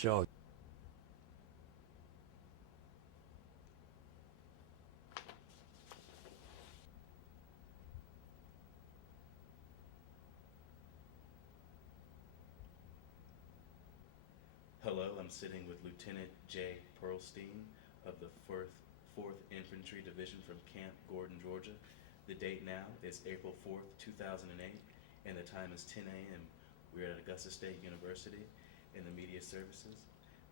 charge. Hello, I'm sitting with Lieutenant Jay Pearlstein of the 4th Infantry Division from Camp Gordon, Georgia. The date now is April 4th, 2008, and the time is 10 a.m. We're at Augusta State University in the Media Services.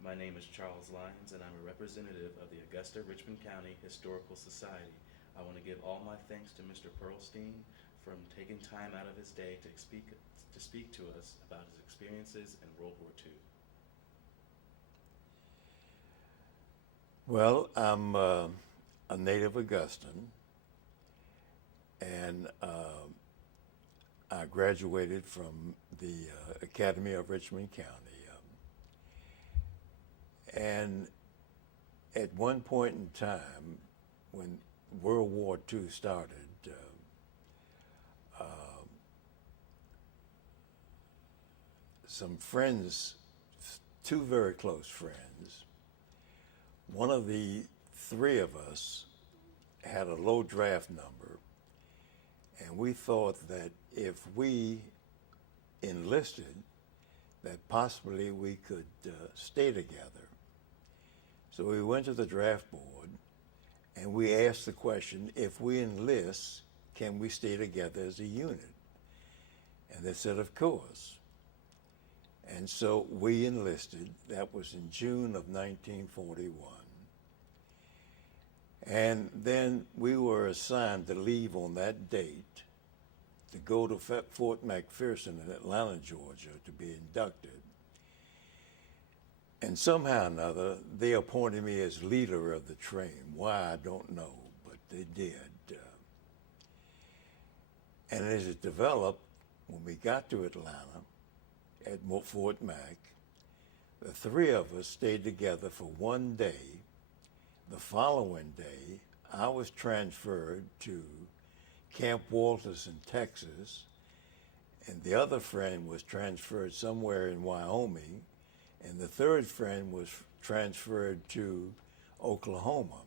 My name is Charles Lyons, and I'm a representative of the Augusta-Richmond County Historical Society. I want to give all my thanks to Mr. Pearlstein for taking time out of his day to speak to us about his experiences in World War II. Well, I'm a native Augustan, and I graduated from the Academy of Richmond County. And at one point in time, when World War II started, some friends, two very close friends, one of the three of us had a low draft number, and we thought that if we enlisted, that possibly we could stay together. So we went to the draft board, and we asked the question, if we enlist, can we stay together as a unit? And they said, of course. And so we enlisted. That was in June of 1941. And then we were assigned to leave on that date to go to Fort McPherson in Atlanta, Georgia, to be inducted. And somehow or another, they appointed me as leader of the train. Why, I don't know, but they did. And as it developed, when we got to Atlanta at Fort Mac, the three of us stayed together for one day. The following day, I was transferred to Camp Walters in Texas, and the other friend was transferred somewhere in Wyoming, and the third friend was transferred to Oklahoma.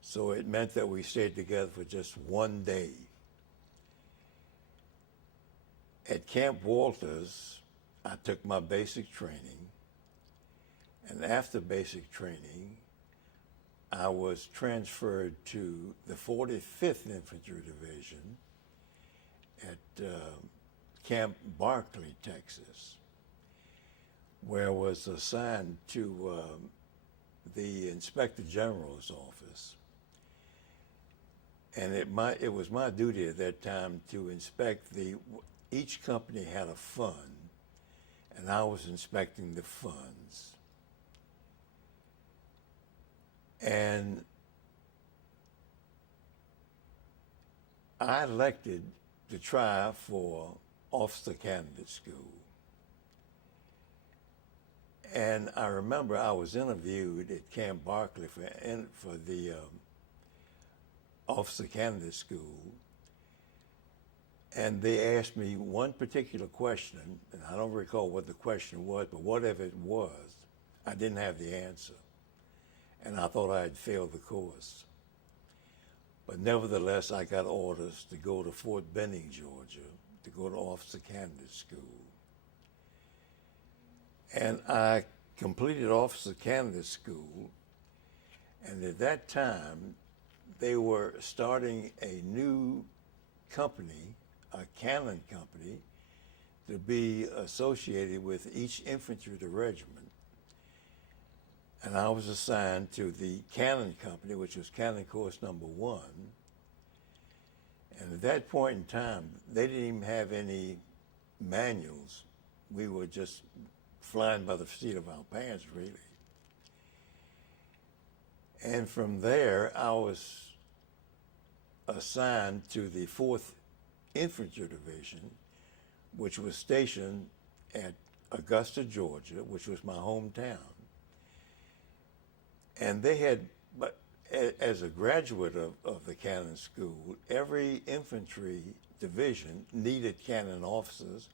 So it meant that we stayed together for just one day. At Camp Walters, I took my basic training, and after basic training, I was transferred to the 45th Infantry Division at Camp Barkley, Texas, where I was assigned to the Inspector General's office. And it was my duty at that time to inspect each company had a fund, and I was inspecting the funds. And I elected to try for officer candidate school. And I remember I was interviewed at Camp Barkley for the officer candidate school. And they asked me one particular question, and I don't recall what the question was, but whatever it was, I didn't have the answer. And I thought I had failed the course. But nevertheless, I got orders to go to Fort Benning, Georgia, to go to officer candidate school. And I completed officer candidate school, and at that time, they were starting a new company, a cannon company, to be associated with each infantry regiment. And I was assigned to the cannon company, which was Cannon Course number 1. And at that point in time, they didn't even have any manuals. We were just flying by the seat of our pants, really. And from there, I was assigned to the 4th Infantry Division, which was stationed at Augusta, Georgia, which was my hometown. And they had, but as a graduate of the cannon school, every infantry division needed cannon officers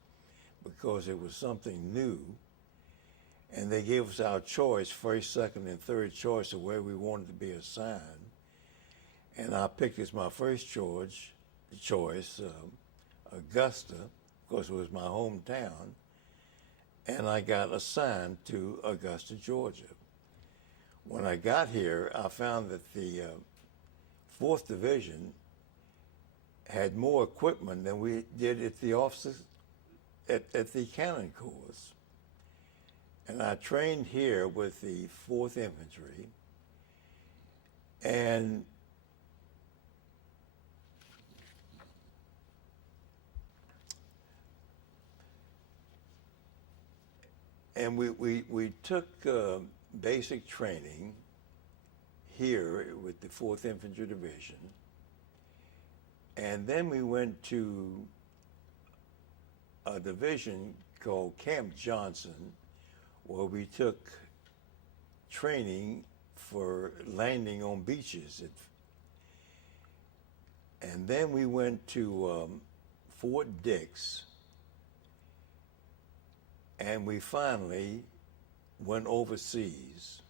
because it was something new. and they gave us our choice, first, second, and third choice of where we wanted to be assigned. And I picked as my first choice Augusta, of course it was my hometown, and I got assigned to Augusta, Georgia. When I got here, I found that the 4th Division had more equipment than we did at the offices at the Cannon Corps. And I trained here with the 4th Infantry, and we took basic training here with the 4th Infantry Division, and then we went to a division called Camp Johnson, where we took training for landing on beaches. And then we went to Fort Dix, and we finally went overseas,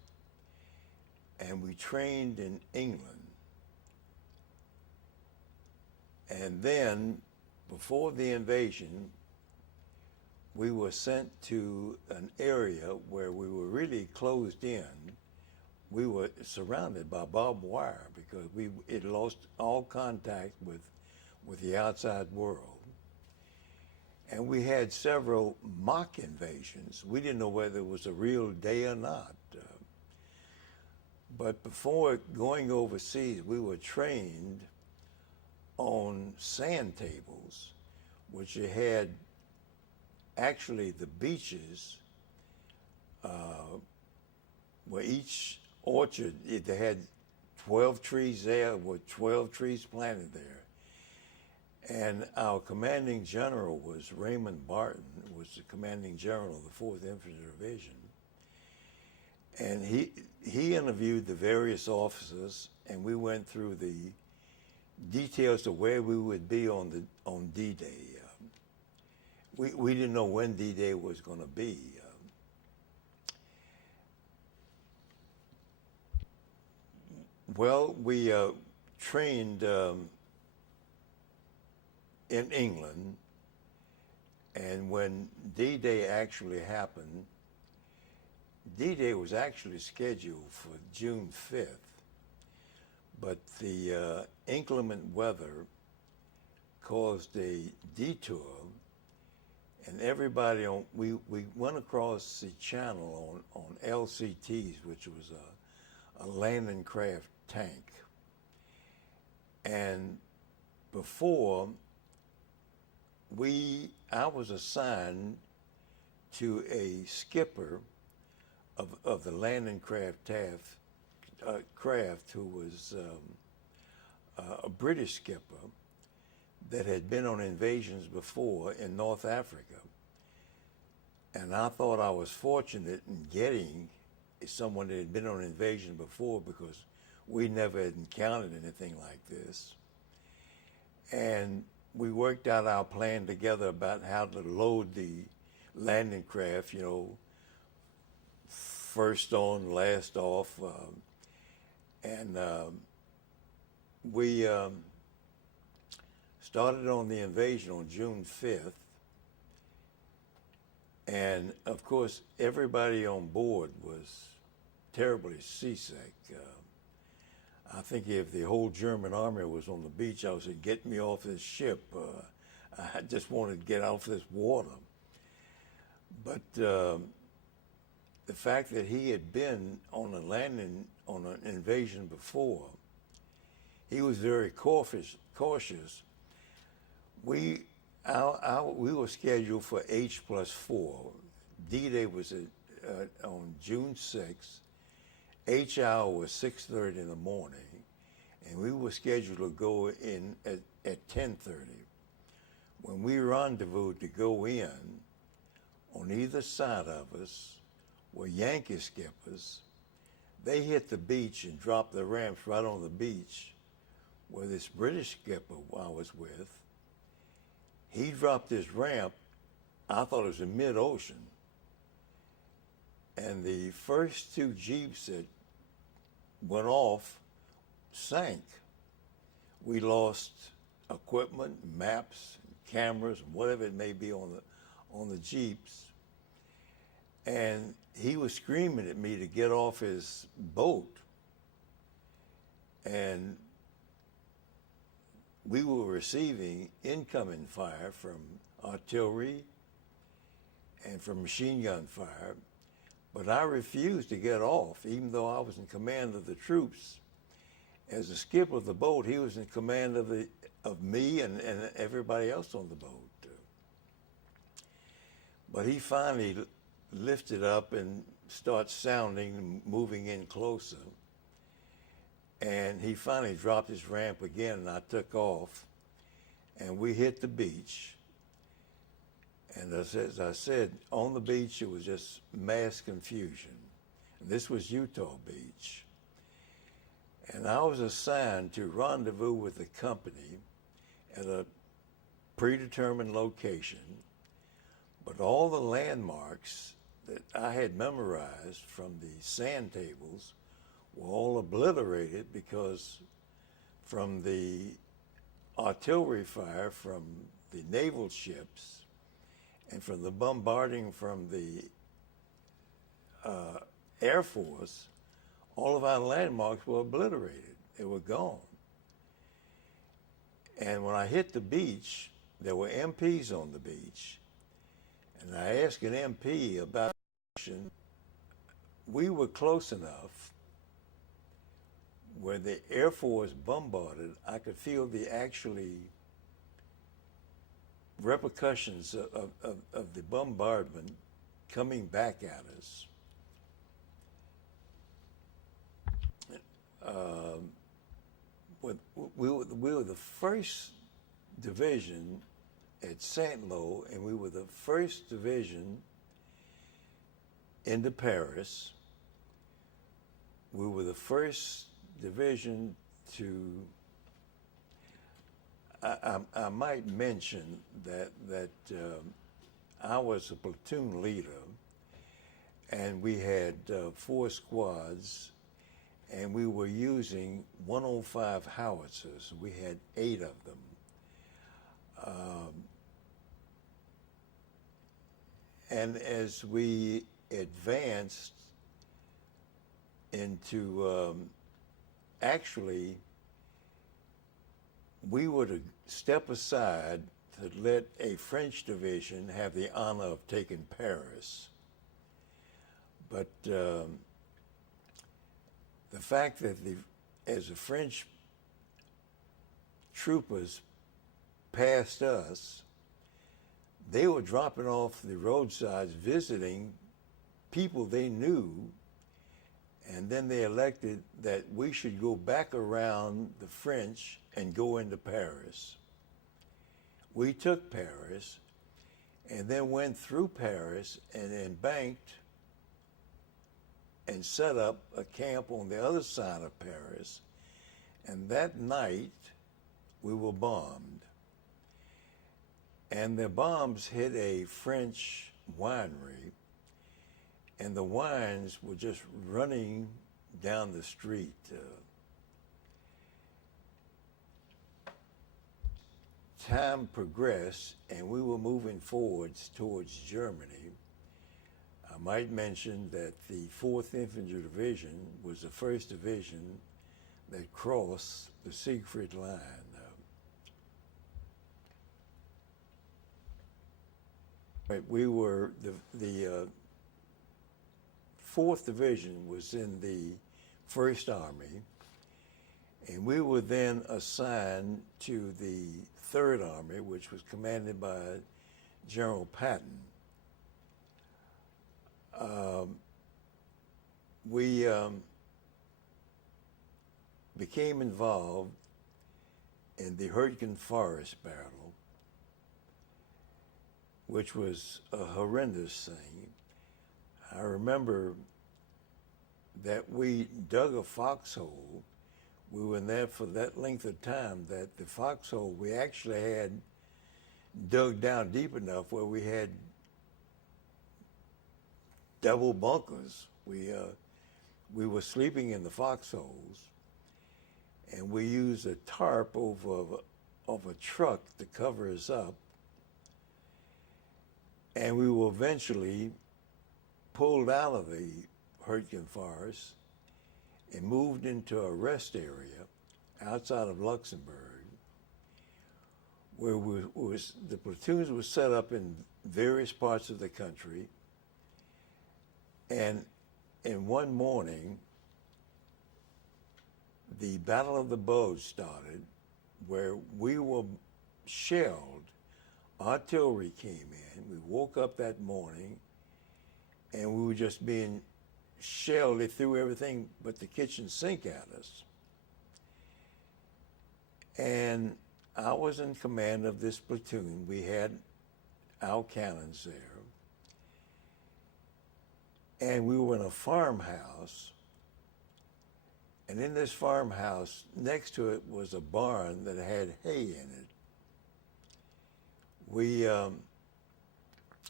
and we trained in England. And then, before the invasion, we were sent to an area where we were really closed in. We were surrounded by barbed wire because we had lost all contact with the outside world. And we had several mock invasions. We didn't know whether it was a real day or not. But before going overseas, we were trained on sand tables, which had actually the beaches where each orchard, they had 12 trees there with 12 trees planted there. And our commanding general was Raymond Barton, who was the commanding general of the 4th Infantry Division. And he interviewed the various officers, and we went through the details of where we would be on D-Day. We didn't know when D-Day was going to be. Well, we trained in England, and when D-Day actually happened, D-Day was actually scheduled for June 5th, but the inclement weather caused a detour, and everybody we went across the channel on LCTs, which was a landing craft tank. And before, I was assigned to a skipper of the landing craft who was a British skipper that had been on invasions before in North Africa. And I thought I was fortunate in getting someone that had been on invasion before, because we never had encountered anything like this. And we worked out our plan together about how to load the landing craft, first on, last off. We started on the invasion on June 5th. And of course, everybody on board was terribly seasick. I think if the whole German army was on the beach, I would say, get me off this ship. I just wanted to get off this water. But the fact that he had been on an invasion before, he was very cautious. We were scheduled for H+4. D-Day was on June 6th. H hour was 6:30 in the morning, and we were scheduled to go in at 10:30. When we rendezvoused to go in, on either side of us were Yankee skippers. They hit the beach and dropped the ramps right on the beach, where this British skipper I was with, he dropped his ramp. I thought it was in mid-ocean. and the first two Jeeps that went off sank. We lost equipment, maps, cameras, whatever it may be on the Jeeps. And he was screaming at me to get off his boat. And we were receiving incoming fire from artillery and from machine gun fire. But I refused to get off, even though I was in command of the troops. As the skipper of the boat, he was in command of me and everybody else on the boat. But he finally lifted up and started sounding, moving in closer. And he finally dropped his ramp again, and I took off. And we hit the beach. And as I said, on the beach, it was just mass confusion. And this was Utah Beach. And I was assigned to rendezvous with the company at a predetermined location. But all the landmarks that I had memorized from the sand tables were all obliterated because from the artillery fire from the naval ships and from the bombarding from the Air Force, all of our landmarks were obliterated. They were gone. And when I hit the beach, there were MPs on the beach. And I asked an MP about action. We were close enough where the Air Force bombarded, I could feel the actually repercussions of the bombardment coming back at us. We were the first division at St. Lo, and we were the first division into Paris. We were the first division to, I might mention that I was a platoon leader, and we had 4 squads, and we were using 105 howitzers. We had 8 of them. And as we advanced into, actually, we were to step aside to let a French division have the honor of taking Paris. But the fact that as the French troopers passed us, they were dropping off the roadsides, visiting people they knew, and then they elected that we should go back around the French and go into Paris. We took Paris and then went through Paris and embanked and set up a camp on the other side of Paris. And that night, we were bombed. And the bombs hit a French winery, and the wines were just running down the street. Time progressed, and we were moving forwards towards Germany. I might mention that the 4th Infantry Division was the first division that crossed the Siegfried Line. We were, the 4th Division was in the 1st Army, and we were then assigned to the 3rd Army, which was commanded by General Patton. We became involved in the Hurtgen Forest battle, which was a horrendous thing. I remember that we dug a foxhole. We were in there for that length of time that the foxhole, we actually had dug down deep enough where we had double bunkers. We were sleeping in the foxholes, and we used a tarp of a truck to cover us up. And we were eventually pulled out of the Hurtgen Forest and moved into a rest area outside of Luxembourg, where the platoons were set up in various parts of the country. And in one morning, the Battle of the Bulge started, where we were shelled. Artillery came in. We woke up that morning, and we were just being shelled. They threw everything but the kitchen sink at us. And I was in command of this platoon. We had our cannons there. And we were in a farmhouse. And in this farmhouse, next to it was a barn that had hay in it.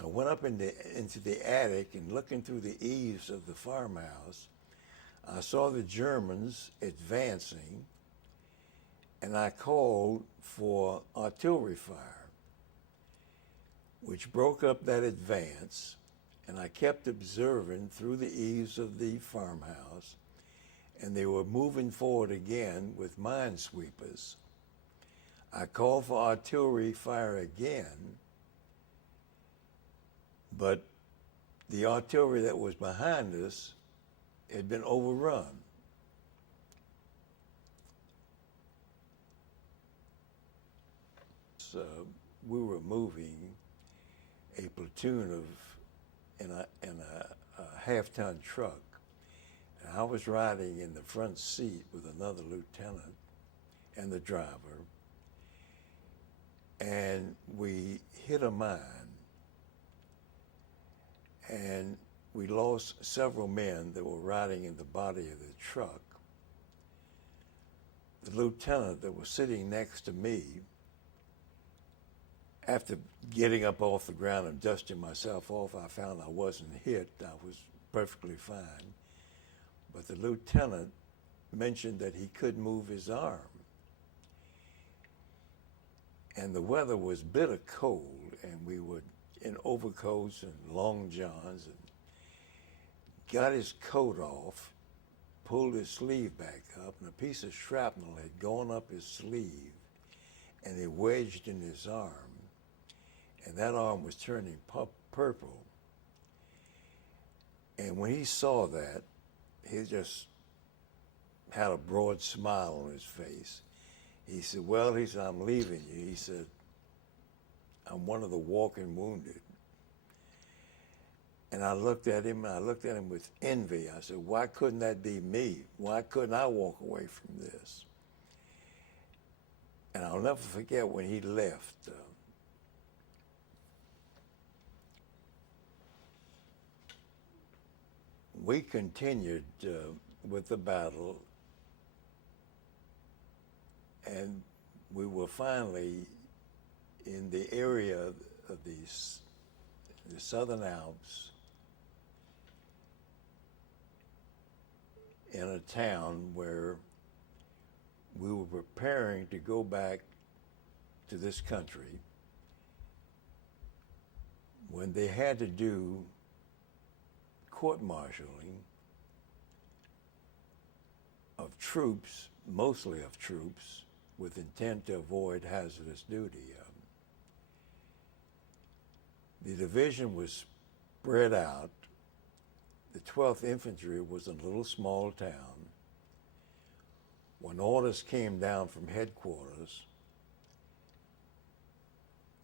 I went up into the attic, and looking through the eaves of the farmhouse, I saw the Germans advancing, and I called for artillery fire, which broke up that advance, and I kept observing through the eaves of the farmhouse, and they were moving forward again with minesweepers. I called for artillery fire again, but the artillery that was behind us had been overrun. So we were moving a platoon in a half-ton truck, and I was riding in the front seat with another lieutenant and the driver, and we hit a mine, and we lost several men that were riding in the body of the truck. The lieutenant that was sitting next to me, after getting up off the ground and dusting myself off, I found I wasn't hit. I was perfectly fine. But the lieutenant mentioned that he couldn't move his arm. And the weather was bitter cold, and we were in overcoats and long johns, and got his coat off, pulled his sleeve back up, and a piece of shrapnel had gone up his sleeve, and it wedged in his arm, and that arm was turning purple. And when he saw that, he just had a broad smile on his face. He said, well, he said, I'm leaving you. He said, I'm one of the walking wounded. And I looked at him, and I looked at him with envy. I said, why couldn't that be me? Why couldn't I walk away from this? And I'll never forget when he left. We continued with the battle, and we were finally in the area of the Southern Alps, in a town where we were preparing to go back to this country when they had to do court-martialing of troops, mostly of troops, with intent to avoid hazardous duty. The division was spread out. The 12th Infantry was in a little small town. When orders came down from headquarters,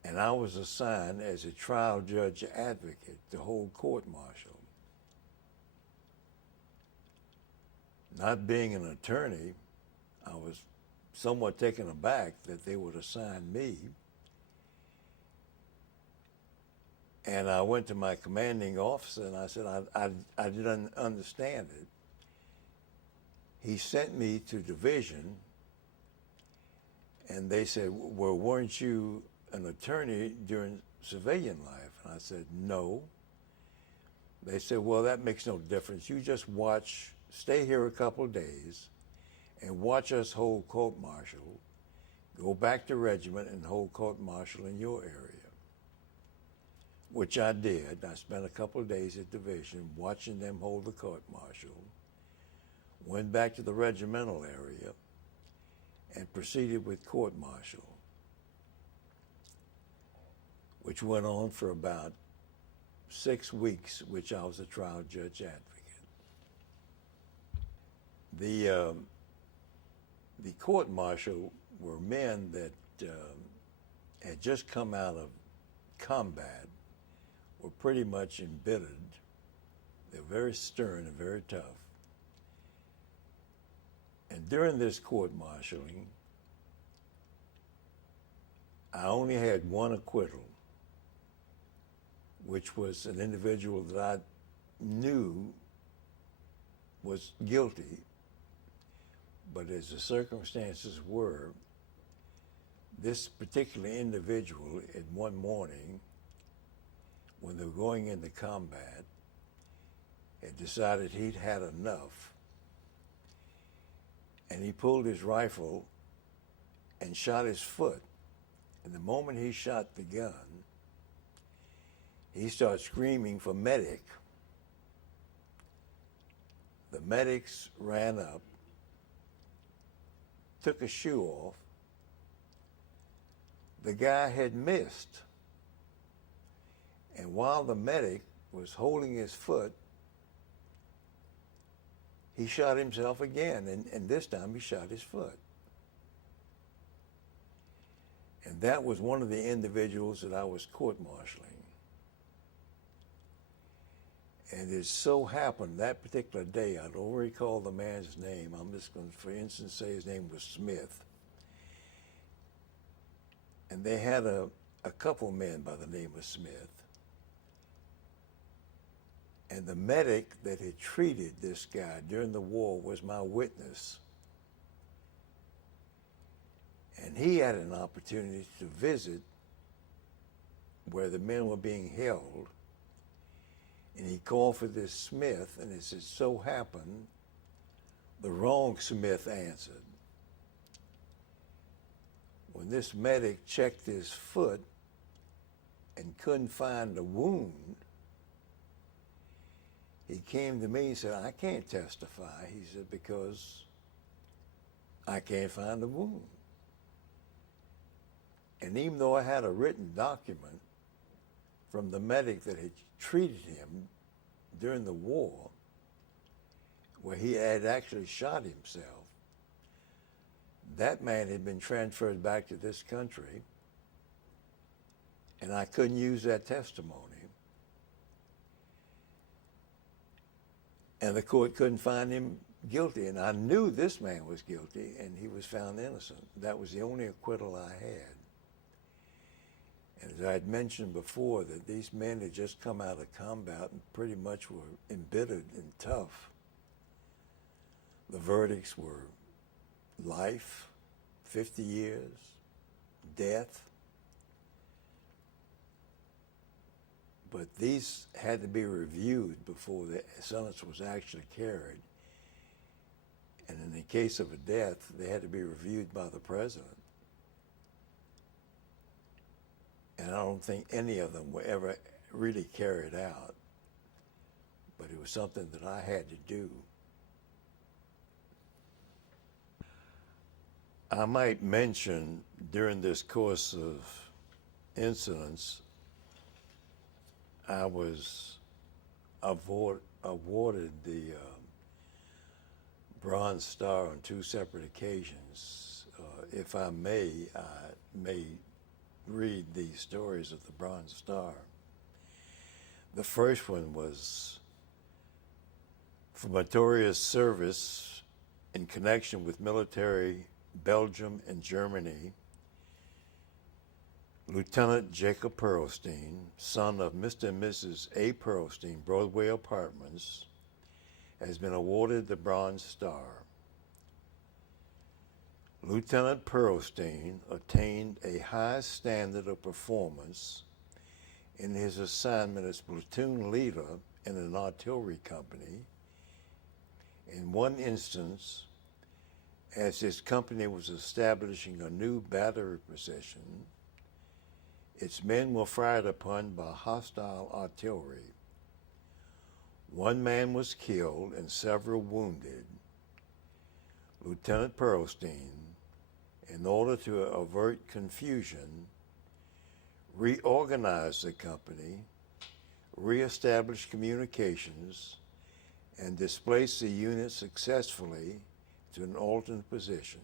and I was assigned as a trial judge advocate to hold court-martial. Not being an attorney, I was somewhat taken aback that they would assign me. And I went to my commanding officer and I said, I didn't understand it. He sent me to division, and they said, well, weren't you an attorney during civilian life? And I said, no. they said, well, that makes no difference. You just watch, stay here a couple of days and watch us hold court-martial. Go back to regiment and hold court-martial in your area, which I did. I spent a couple of days at division watching them hold the court-martial, went back to the regimental area, and proceeded with court-martial, which went on for about 6 weeks, which I was a trial judge advocate. The court-martial were men that had just come out of combat, were pretty much embittered. They were very stern and very tough. And during this court-martialing, I only had one acquittal, which was an individual that I knew was guilty, but as the circumstances were, this particular individual at one morning, when they were going into combat, had decided he'd had enough, and he pulled his rifle and shot his foot. And the moment he shot the gun, he started screaming for medic. The medics ran up, took a shoe off. The guy had missed. And while the medic was holding his foot, he shot himself again, and this time he shot his foot. And that was one of the individuals that I was court-martialing. And it so happened that particular day, I don't recall the man's name. I'm just going to, for instance, say his name was Smith. And they had a couple men by the name of Smith. And the medic that had treated this guy during the war was my witness. And he had an opportunity to visit where the men were being held. And he called for this Smith, and it so happened the wrong Smith answered. When this medic checked his foot and couldn't find the wound, he came to me and said, I can't testify. He said, because I can't find the wound. And even though I had a written document from the medic that had treated him during the war, where he had actually shot himself, that man had been transferred back to this country, and I couldn't use that testimony. And the court couldn't find him guilty, and I knew this man was guilty, and he was found innocent. That was the only acquittal I had. And as I had mentioned before, that these men had just come out of combat and pretty much were embittered and tough. The verdicts were life, 50 years, death. But these had to be reviewed before the sentence was actually carried. And in the case of a death, they had to be reviewed by the president. And I don't think any of them were ever really carried out. But it was something that I had to do. I might mention during this course of incidents, I was awarded the Bronze Star on 2 separate occasions. If I may read these stories of the Bronze Star. The first one was for meritorious service in connection with military Belgium and Germany. Lieutenant Jacob Pearlstein, son of Mr. and Mrs. A. Pearlstein, Broadway Apartments, has been awarded the Bronze Star. Lieutenant Pearlstein attained a high standard of performance in his assignment as platoon leader in an artillery company. In one instance, as his company was establishing a new battery position, its men were fired upon by hostile artillery. One man was killed and several wounded. Lieutenant Pearlstein, in order to avert confusion, reorganized the company, reestablished communications, and displaced the unit successfully to an alternate position.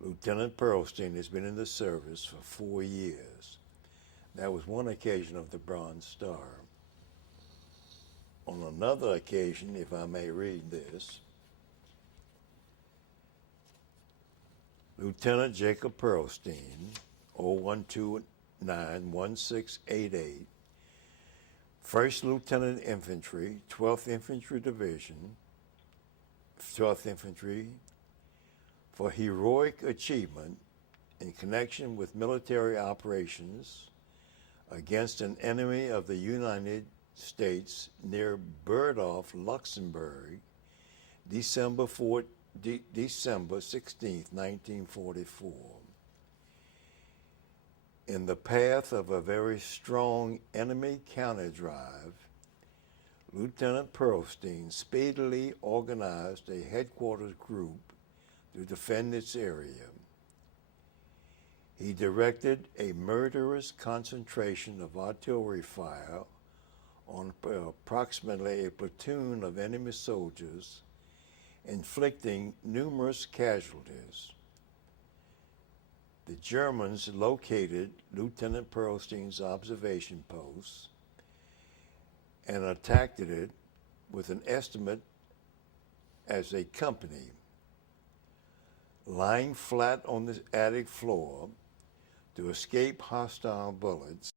Lieutenant Pearlstein has been in the service for 4 years. That was one occasion of the Bronze Star. On another occasion, if I may read this, Lieutenant Jacob Pearlstein, 0129-1688, 1st Lieutenant Infantry, 12th Infantry Division, 12th Infantry, for heroic achievement in connection with military operations against an enemy of the United States near Burdorf, Luxembourg, December 16, 1944. In the path of a very strong enemy counterdrive, Lieutenant Pearlstein speedily organized a headquarters group to defend its area. He directed a murderous concentration of artillery fire on approximately a platoon of enemy soldiers, inflicting numerous casualties. The Germans located Lieutenant Pearlstein's observation post and attacked it with an estimate as a company. Lying flat on the attic floor to escape hostile bullets,